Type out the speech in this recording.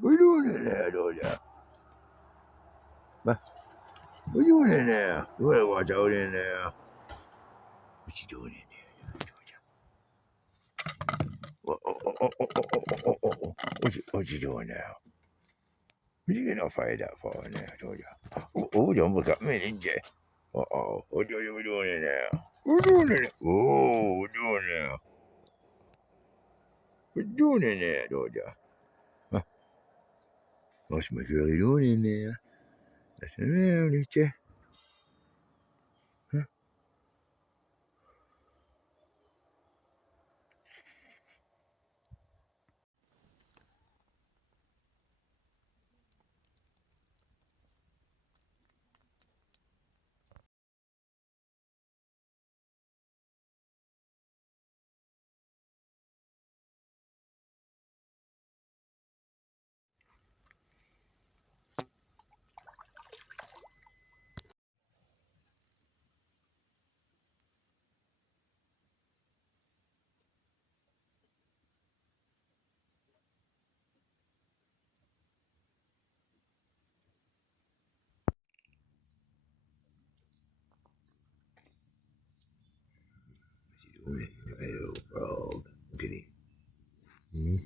What you doing in there, Georgia? What you doing in there? You better watch out in there. What you doing in there, Georgia? Oh. What you doing now? What you getting all fired up for in there, Georgia? Oh, you almost got me, didn't you? What you doing in there? What you doing in there? Oh, what you doing there? What you doing in there, Georgia? Huh? What's my girlie doing in there? That's around, ain't you? Huh? What you doing? Little frog. Look at him. Hmm?